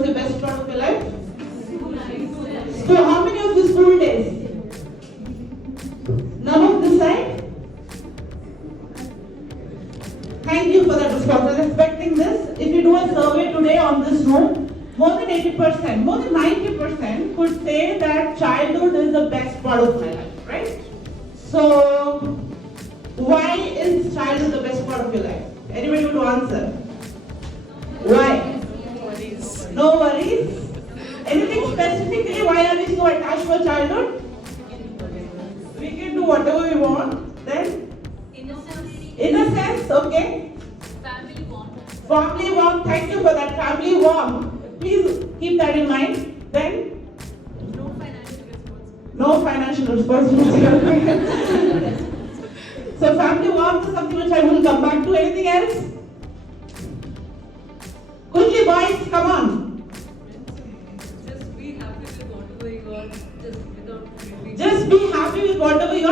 was the best part of your life? So how many of the school days? None of this side? Thank you for that response. I was expecting this. If you do a survey today on this room, more than 80%, more than 90% could say that childhood is the best part of my life, right? So, why is childhood the best part of your life? Anybody want to answer? Why? No worries. No worries? Anything specifically, why are we so attached to our childhood? We can do whatever we want. Then? Innocence, okay. Family warmth. Family warmth, thank you for that. Family warmth. Please keep that in mind. Then? No financial responsibility. So family warmth is something which I will come back to. Anything else? Quickly boys, come on. Just be happy with whatever you are, just without really. Just be happy with whatever you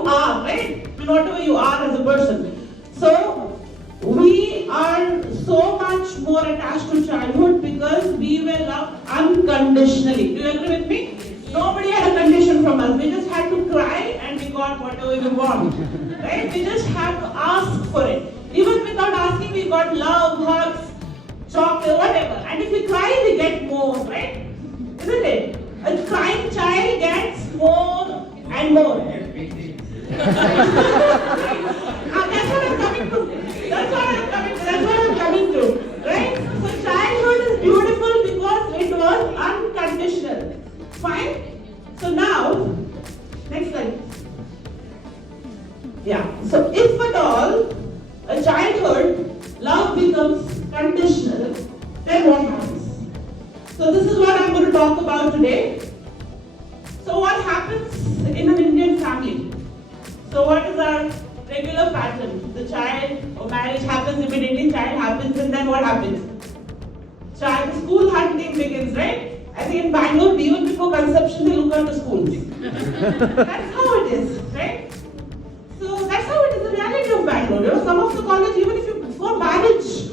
are, right? Whatever you are as a person. So, we are so much more attached to childhood because we were loved unconditionally. Do you agree with me? Nobody had a condition from us. We just had to cry and we got whatever we want. Right? We just had to ask for it. Even without asking, we got love, hugs, chocolate, whatever. And if we cry, we get more, right? Isn't it? A crying child gets more and more. That's what I'm coming to. That's what I'm coming to. Right? So childhood is beautiful because it was unconditional. Fine? So now, next slide. Yeah. So if at all a childhood love becomes conditional, then what happens? So this is what I'm going to talk about today. So what happens in an Indian family? So what is our regular pattern? The child or marriage happens immediately, child happens, and then what happens? Child, school hunting begins, right? I think in Bangalore, even before conception, they look at the schools. That's how it is, right? So that's how it is, the reality of Bangalore. You know, some of the college, even if you before marriage,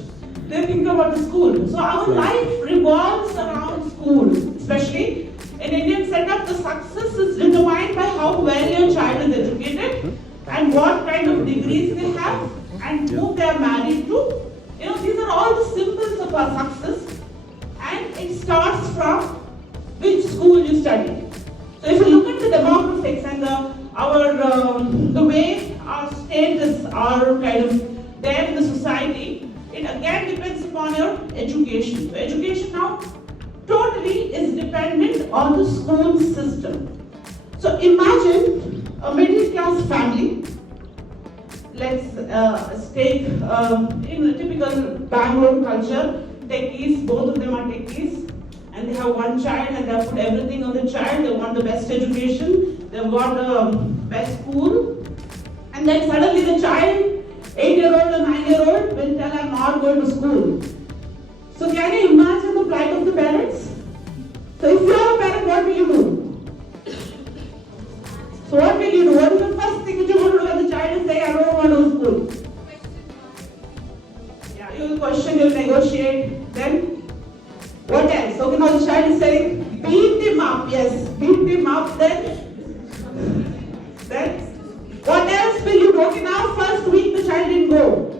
they think about the school. So our life revolves around school, especially in Indian setup. The success is determined by how well your child is educated and what kind of degrees they have and who they are married to. You know, these are all the symbols of our success, and it starts from which school you study. So if you look at the demographics and the way our status are kind of there in the society, it again depends upon your education. So education now totally is dependent on the school system. So imagine a middle class family. Let's take in a typical Bangalore culture, techies, both of them are techies, and they have one child and they have put everything on the child. They want the best education, they've got the best school, and then suddenly the child, 8-year-old or 9-year-old, will tell, I'm not going to school. So can you imagine the plight of the parents? So if you are a parent, what will you do? So what will you do? What is the first thing that you want to do when the child is saying, I don't want to go to school? Yeah, you will question, you will negotiate. Then, what else? Okay, now the child is saying, beat him up. Yes, beat him up. Then, what else will you do? Okay, now first week the child didn't go.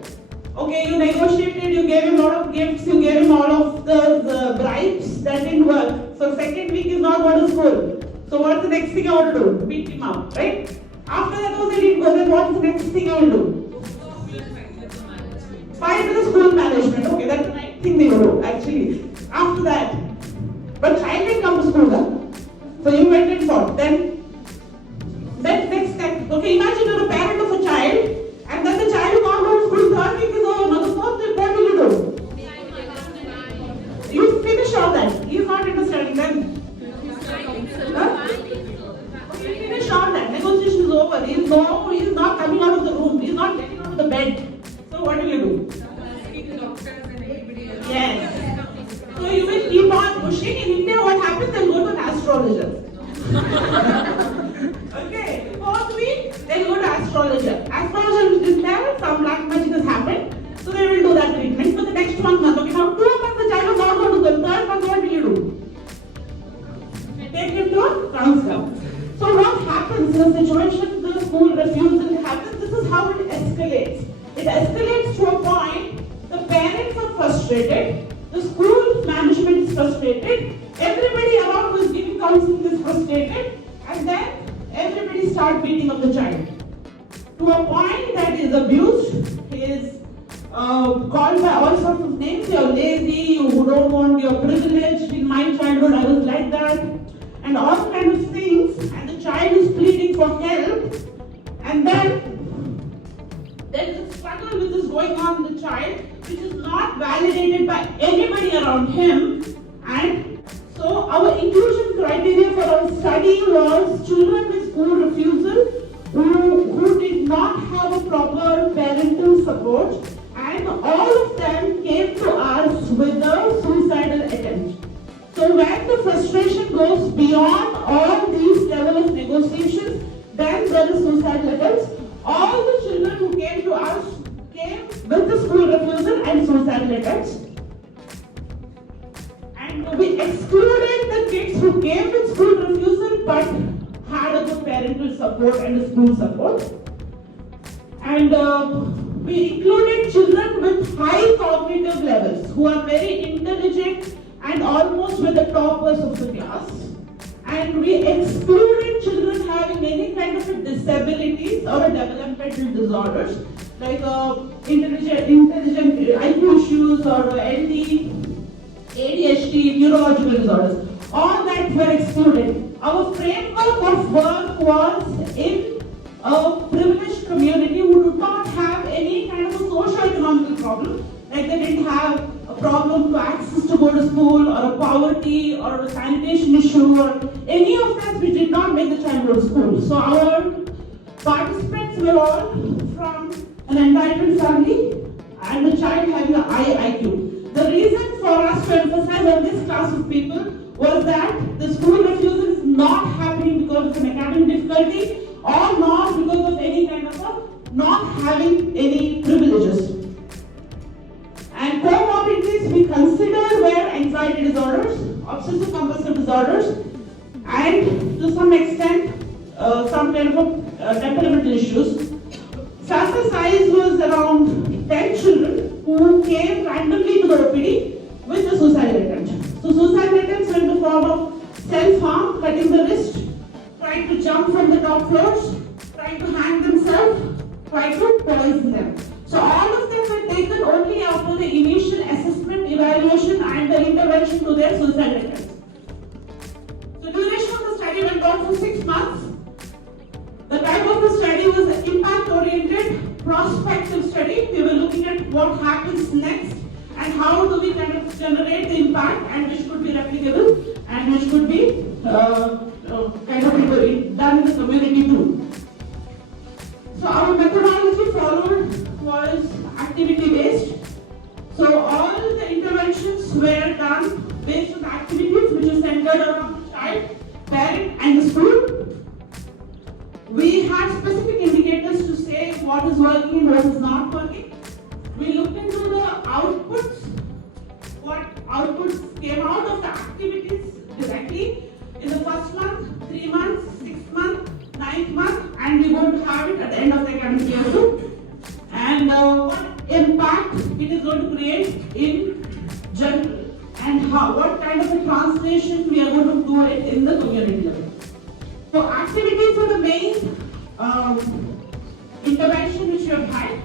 Okay, you negotiated, you gave him a lot of gifts, you gave him all of the bribes, that didn't work. So second week is not going to school. So what's the next thing I want to do? Beat him up, right? After that also didn't go, then what's the next thing I will do? Fight with the school management. Okay, that's the right thing they will do, actually. After that. But child didn't come to school, huh? So you went and fought. Then next step. Okay, imagine you're a parent of a child, and then the child is not going to school, third week is over. Now the fourth week, what will you do? You finish all that. He is not understanding then. Huh? Okay, finish all that. Negotiation is over. He is not coming out of the room. He is not getting out of the bed. So what will you do? Yes. So you will keep on pushing. In India, what happens? They'll go to an astrologer. Okay. Fourth week, they'll go to astrologer. Astrologer will tell some black magic has happened. So they will do that treatment for the next 1 month. Okay, now 2 months the child is not going to go. Third month frustrated. Everybody around who is giving counseling is frustrated, and then everybody start beating up the child to a point that he is abused. He is called by all sorts of names. You're lazy, you don't want your privilege. In my childhood, I was like that, and all kinds of things. And the child is pleading for help, and then there is a struggle which is going on in the child, which is not validated by anybody around him. And so our inclusion criteria for our study was children with school refusal who did not have a proper parental support, and all of them came to us with a suicidal attempt. So when the frustration goes beyond all these levels of negotiations, then there is suicidal attempts. All the children who came to us came with the school refusal and suicidal attempts. And we excluded the kids who came with school refusal but had a good parental support and a school support. And we included children with high cognitive levels who are very intelligent and almost with the toppers of the class. And we excluded children having any kind of disabilities or developmental disorders like intelligent IQ issues or LD, ADHD, neurological disorders. All that were excluded. Our framework of work was in a privileged community who do not have any kind of a socio-economical problem, like they didn't have a problem to access to go to school or a poverty or a sanitation issue or any of that which did not make the child go to school. So our participants were all from an entitled family and the child having a high IQ. The reason for us to emphasize on this class of people was that the school refusal is not happening because of an academic difficulty or not because of any kind of a not having any privileges. And comorbidities we consider were anxiety disorders, obsessive compulsive disorders, and to some extent some kind of temperamental issues. Sample size was around 10 children who came randomly to the OPD with a suicidal attempt. So suicidal attempts were in the form of self-harm, cutting the wrist, trying to jump from the top floors, trying to hang themselves, trying to poison them. So all of them were taken only after the initial assessment, evaluation and the intervention to their suicide attempts. So duration of the study went on for 6 months. The type of the study was an impact-oriented, prospective study. We were looking at what happens next and how do we kind of generate the impact and which could be replicable and which could be kind of done in the community too. So our methodology followed was activity-based. So all the interventions were done based on activities which are centered around the child, parent and the school. We had specific indicators to say what is working and what is not working. We looked into the outputs, what outputs came out of the activities directly in the first month, 3 months, 6th month, 9th month, and we're going to have it at the end of the academic year too. And what impact it is going to create in general, and what kind of a translation we are going to do it in the community level. So activities were the main intervention which we have had.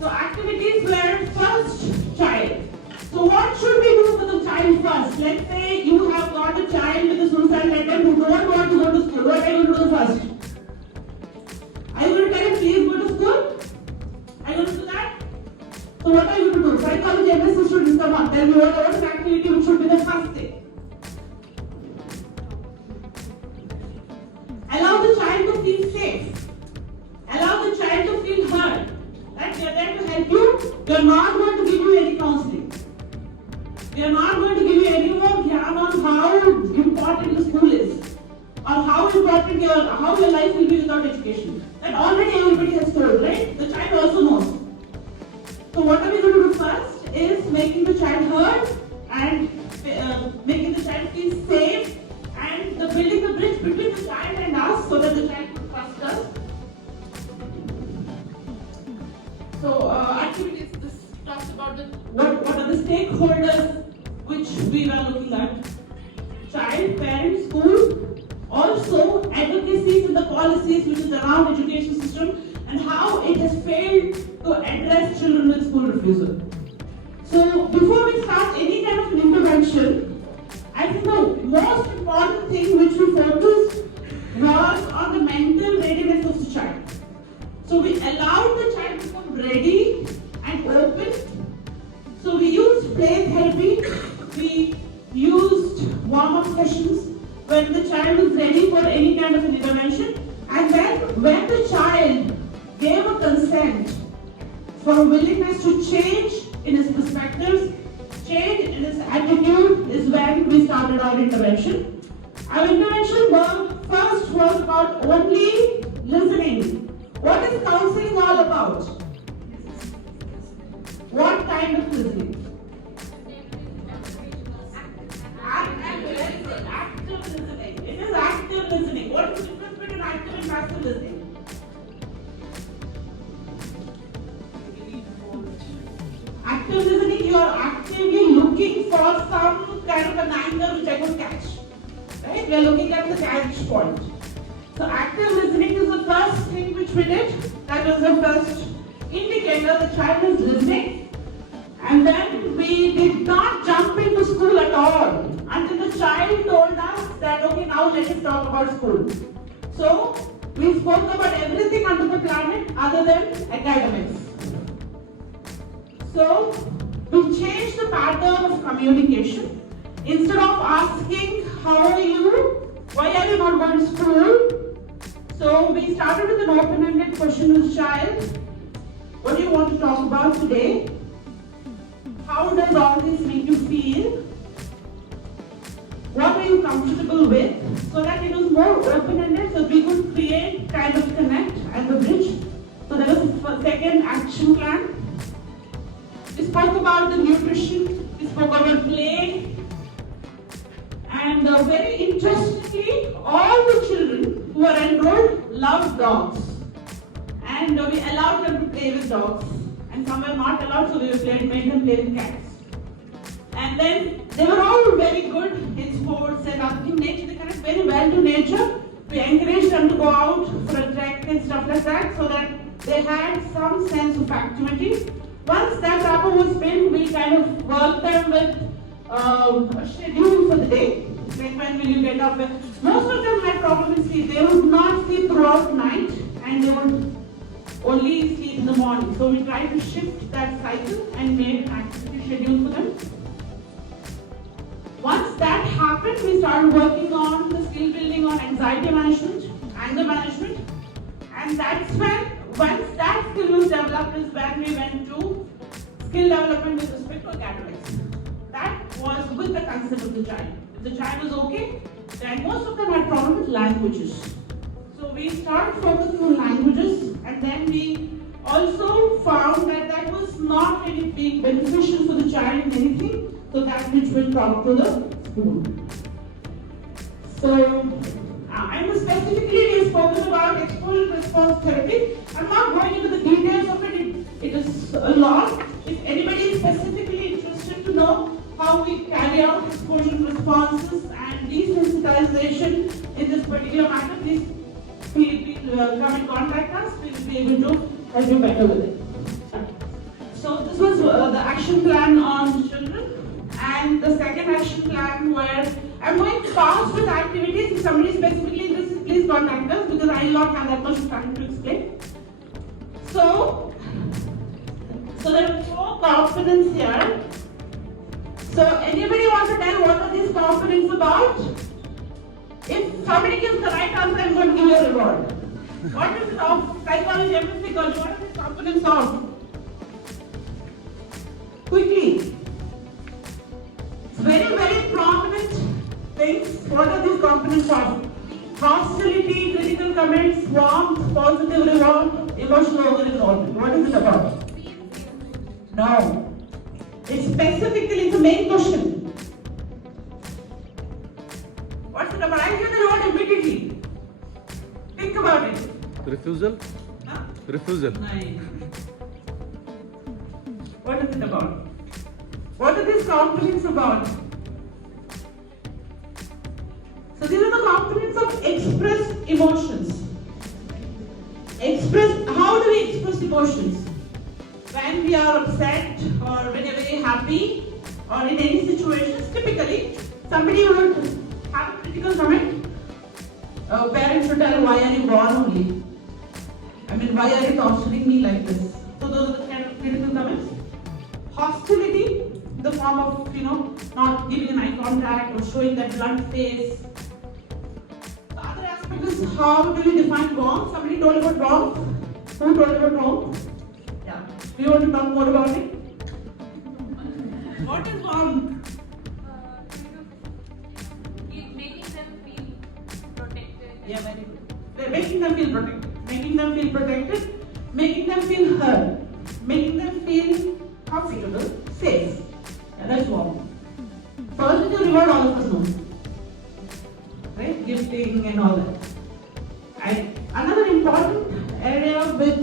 So activities were first child. So what should we do for the child first? Let's say you have got a child with a suicidal attempt who don't want to go to school. What are you going to do first? Are you going to tell him please go to school? Are you going to do that? So what are you going to do? Psychology MSc students, come on, tell me what is the activity which should be the first thing. Allow the child to feel safe. Allow the child to feel heard. That we are there to help you. We are not going to give you any counseling. We are not going to give you any more gyan on how important the school is, or how important how your life will be without education. That already everybody has told, right? The child also knows. So what are we going to do first is making the child heard and making the child feel safe and building the bridge between the child and us so that the child can trust us. So activities, this talks about what are the stakeholders which policies which is around education system and how it has failed to address children with school refusal. So before we start any kind of an intervention, I think the most important thing which we focused was on the mental readiness of the child. So we allowed the child to become ready and open. So we used play therapy, we used warm-up sessions when the child was ready for any kind of an intervention, and then when the child gave a consent for a willingness to change in his perspectives, change in his attitude is when we started our intervention. Our intervention first was about only listening. What is counseling all about? What kind of listening? Active listening. It is active listening. What is the difference between active and passive listening? Active listening, you are actively looking for some kind of an angle which I could catch. Right? We are looking at the catch point. So active listening is the first thing which we did. That was the first indicator the child is listening. And then we did not jump into school at all until the child told us that, okay, now let us talk about school. So we spoke about everything under the planet other than academics. So we changed the pattern of communication. Instead of asking, how are you? Why are you not going to school? So we started with an open-ended question with the child. What do you want to talk about today? How does all this make you feel? What are you comfortable with? So that it was more open-ended, so we could create kind of connect and the bridge. So there was a second action plan. We spoke about the nutrition, we spoke about play, and very interestingly, all the children who were enrolled loved dogs, and we allowed them to play with dogs, and some were not allowed, so we made them play with cats. And then they were all very good in sports and other things. Nature, they connect very well to nature. We encouraged them to go out for a trek and stuff like that, so that they had some sense of activity. Once that wrapper was built, we kind of worked them with a schedule for the day. Like when will you get up? Most of them had problem in sleep. They would not sleep throughout the night and they would only sleep in the morning. So we tried to shift that cycle and made an activity schedule for them. Once that happened, we started working on the skill building on anxiety management, anger management, and that's when, once that skill was developed, is when we went to skill development with respect to academics. That was with the consent of the child. If the child was okay, then most of them had problem with languages. So we started focusing on languages, and then we also found that that was not really being beneficial for the child in anything. So that which will talk to the school. So, and specifically we have spoken about exposure response therapy. I'm not going into the details of it, it is a lot. If anybody is specifically interested to know how we carry out exposure responses and desensitization in this particular matter, please come and contact us. We will be able to help you better with it. So this was the action plan on children. And the second action plan where I'm going fast with activities. If somebody is specifically interested, please contact us because I will not have that much time to explain. So there are 4 components here. So anybody want to tell what are these components about? If somebody gives the right answer, I'm going to give you a reward. What is psychology, empathy, psychology? What are these components of? Quickly. Very, very prominent things. What are these components of? Hostility, critical comments, warmth, positive reward, emotional over-involvement. What is it about? No. It's specifically the main question. What's it about? I'll give the reward immediately. Think about it. Refusal? Huh? Refusal. Nice. What is it about? What are these components about? So these are the components of expressed emotions. How do we express emotions? When we are upset or when we are very happy or in any situations, typically somebody would have a critical comment. Parents would tell, why are you born only? I mean, why are you torturing me like this? So those are the kind of critical comments. Hostility, in the form of, not giving an eye contact or showing that blunt face. The other aspect is, how do we define wrong? Somebody told about wrong. Who told about wrong? Yeah. Do you want to talk more about it? What is wrong? Making them feel protected. Yeah, very good. Making them feel protected. Making them feel protected. Making them feel heard. Making them feel comfortable, safe. Yeah, that's wrong. Positive reward, all of us know. Right? Gifting and all that. And another important area with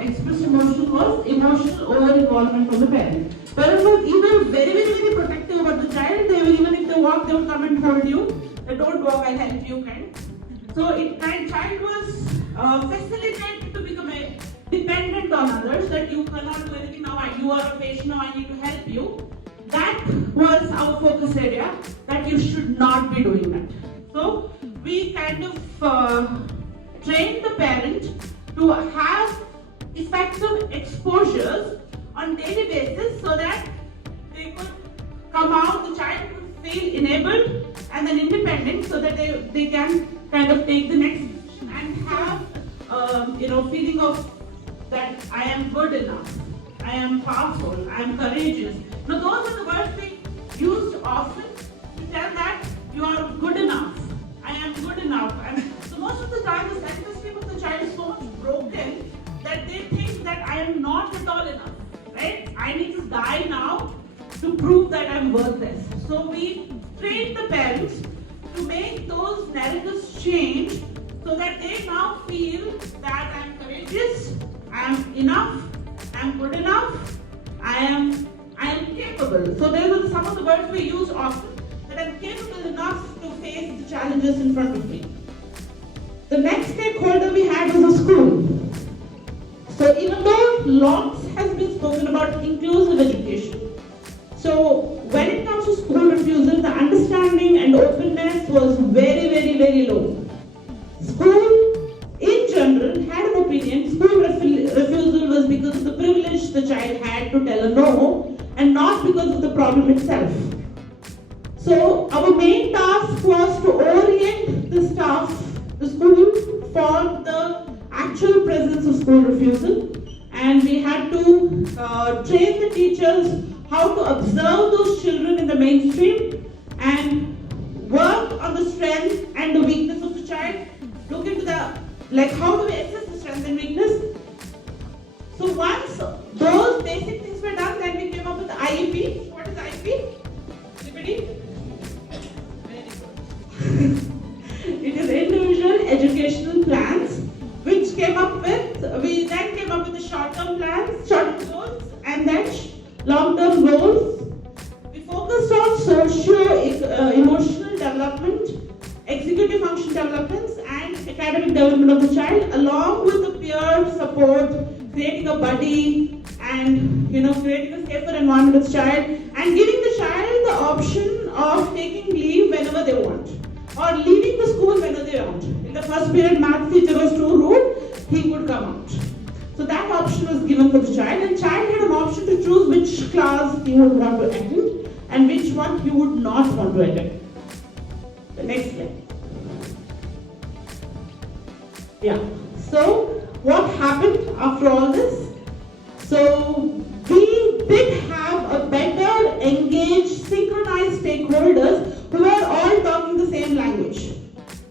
express emotion was emotional over-involvement from the parent. Parents were either very protective about the child. They will, even if they walk, they will come and hold you. They don't walk, I'll help you, kind. So child was facilitated to become dependent on others, that you cannot do anything now, you are a patient now, I need to help you. That was our focus area, that you should not be doing that. So we kind of trained the parent to have effective exposures on daily basis so that they could come out, the child could feel enabled and then independent, so that they can kind of take the next decision and have feeling of that I am good enough, I am powerful, I am courageous. Now those are the words we used often to tell that you are good enough, I am good enough. So most of the time the self-esteem of the child is so much broken that they think that I am not at all enough, right? I need to die now to prove that I am worthless. So we train the parents to make those narratives change so that they now feel that I am courageous, I am enough, I am good enough, I am capable. So those are some of the words we use often, that I am capable enough to face the challenges in front of me. The next stakeholder we had was the school. So even though lots has been spoken about inclusive education, so when it comes to school refusal, the understanding and openness was very low. School in general had an opinion. School refusal was because of the privilege the child had to tell a no, and not because of the problem itself. So our main task was to orient the staff, the school, for the actual presence of school refusal, and we had to train the teachers how to observe those children in the mainstream and work on the strength and the weakness of the child. Look into how do we assess the strength and weakness? So once those basic things were done, then we came up with the IEP. What is IEP? Anybody? Very good. It is individual educational plans, which we then came up with the short-term plans, short-term goals, and then long-term goals. We focused on socio-emotional development, executive function developments, and academic development of the child, along with the peer support, creating a buddy, and creating a safer environment with the child, and giving the child the option of taking leave whenever they want, or leaving the school whenever they want. In the first period, math teacher was too rude, he could come out. So that option was given for the child, and child had an option to choose which class he would want to attend and which one he would not want to attend. The next slide. Yeah. So what happened after all this? So we did have a better engaged, synchronized stakeholders who were all talking the same language.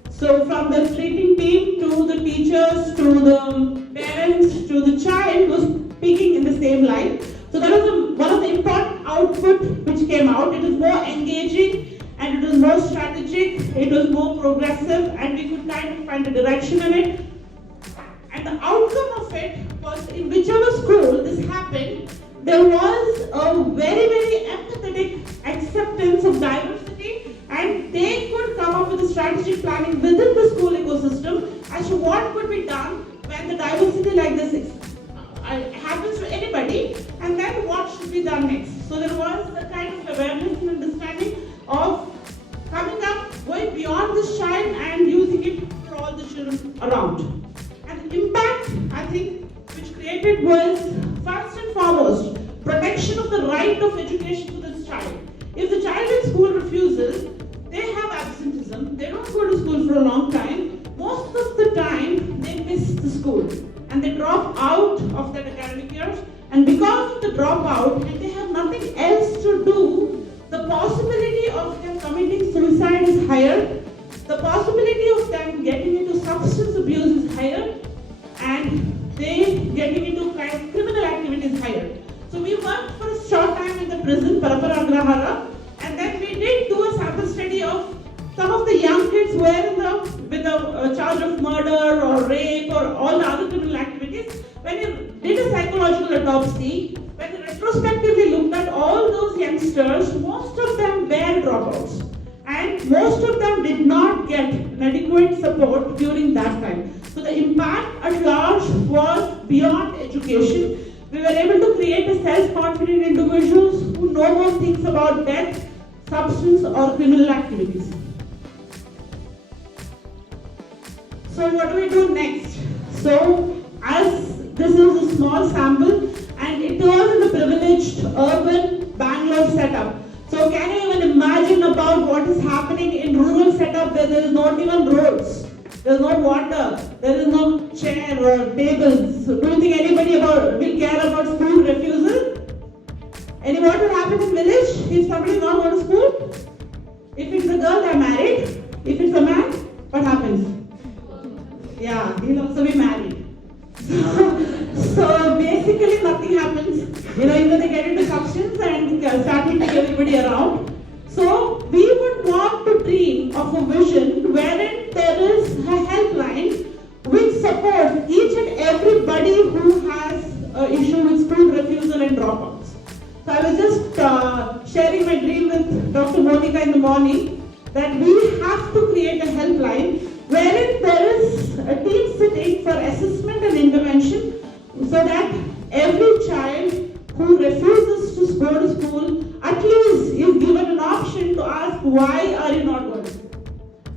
So from the treating team to the teachers to the parents to the child was speaking in the same line. So that was one of the important output which came out. It was more engaging and it was more strategic, it was more progressive, and we could kind of find a direction in it. And the outcome of it was, in whichever school this happened, there was a very empathetic acceptance of diversity, and they could come up with a strategic planning within the school ecosystem as to what could be done when the diversity like this happens to anybody, and then what should be done next. So there was a kind of awareness and understanding of coming up, going beyond this child and using it for all the children around. And the impact, I think, which created was first and foremost protection of the right of education to this child. If the child in school refuses, they have absenteeism, they don't go to school for a long time, most of the time they miss the school and they drop out of that academic year, and because of the dropout and they have nothing else to do, the possibility of them committing suicide is higher, the possibility of them getting into substance abuse is higher, and they getting into kind of criminal activity is higher. So we worked for a short time in the prison, Paraparagrahara, and then we did do a sample study of some of the young kids who were with a charge of murder or rape or all the other criminal activities. When we did a psychological autopsy, when we retrospectively looked at all those youngsters, most of them were dropouts. And most of them did not get adequate support during that time. So the impact at large was beyond education. We were able to create a self-confident individuals who no more thinks about death, substance or criminal activities. So what do we do next? So as this is a small sample and it was in a privileged urban Bangalore setup. So can you even imagine about what is happening in rural setup where there is not even roads, there is no water, there is no chair or tables. So do you think anybody will care about school refusal? And what will happen in village if somebody is not going to school? If it's a girl, they are married. If it's a man, what happens? Yeah, he'll also be married. So basically nothing happens. Either they get into substance and start hitting everybody around. So we would want to dream of a vision wherein there is a helpline which supports each and everybody who has an issue with school refusal and dropouts. So I was just sharing my dream with Dr. Monica in the morning that we have to create a helpline wherein there is a team sitting for assessment and intervention so that every child who refuses to go to school at least is given an option to ask why are you not going to school.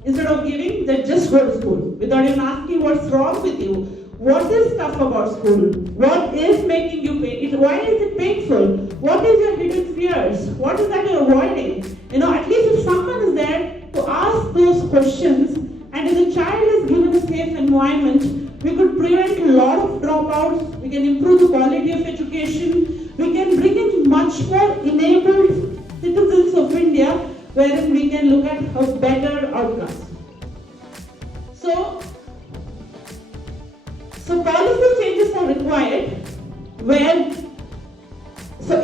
Instead of giving, they just go to school without even asking what's wrong with you. What is tough about school? What is making you pain? Why is it painful? What is your hidden fears? What is that you're avoiding? At least if someone is there to ask those questions, and if the child is given a safe environment, we could prevent a lot of dropouts, we can improve the quality of education, we can bring in much more enabled citizens of India, wherein we can look at a better outcomes. So policy changes are required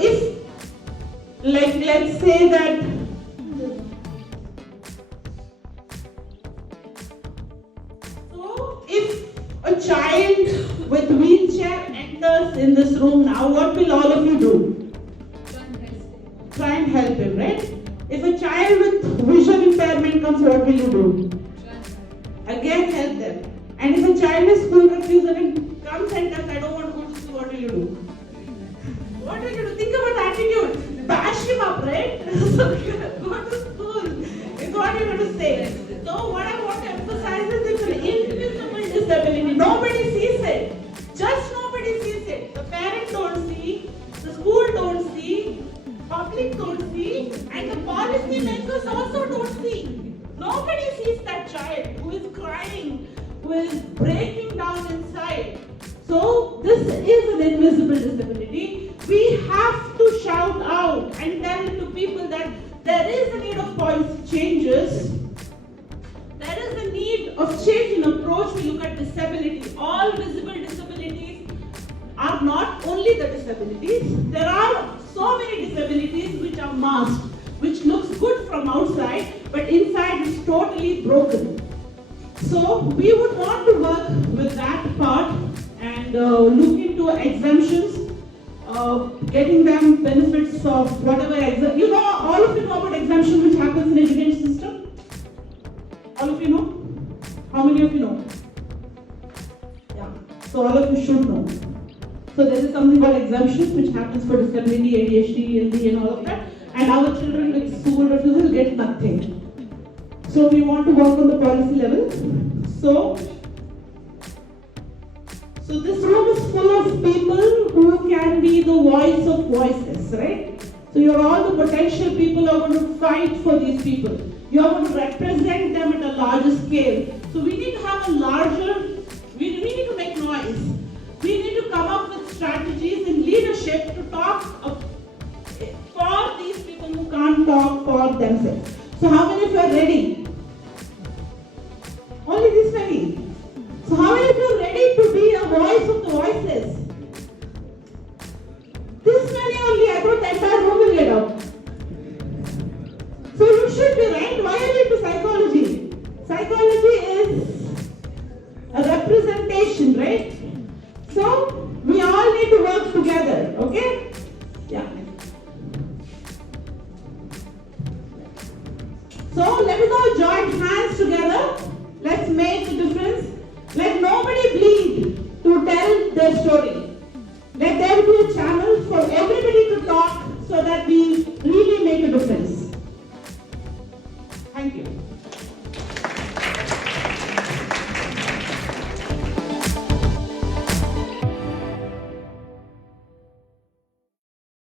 if, let's say that if a child with wheelchair enters in this room now, what will all of you do? Try and help him, right? If a child with vision impairment comes, what will you do? Again, help them. And if a child is school refusal and comes and says, I don't want to go to school, what will you do? What will you do? Think about attitude. Bash him up, right? So go to school. Is what you're going to say. So what I want to emphasize is it's an invisible disability. Nobody sees it. Just nobody sees it. The parents don't see, the school don't see, public don't see, and the policy makers also don't see. Nobody sees that child who is crying, who is breaking down inside. So this is an invisible disability. We have to shout out and tell to people that there is a need of policy changes. There is a need of change in approach. We look at disability. All visible disabilities are not only the disabilities. There are so many disabilities which are masked, which looks good from outside, but inside is totally broken. So we would want to work with that part and look into exemptions, getting them benefits of whatever exemption. All of you know about exemption which happens in education system? All of you know? How many of you know? Yeah. for exemptions, which happens for disability, ADHD, LD, and all of that. And our children with school refusal get nothing. So we want to work on the policy level. So this room is full of people who can be the voice of voiceless, right? So you're all the potential people who are going to fight for these people. You are going to represent them at a larger scale. So we need to have a larger, we need to make noise. We need to come up with strategies in leadership to talk for these people who can't talk for themselves. So how many of you are ready? Only this many. So how many of you are ready to be a voice of the voiceless? This many only. I thought the entire room will get up. So you should be, right? Why are you into psychology? Psychology is a representation, right? So we all need to work together, okay? Yeah. So let us all join hands together. Let's make a difference.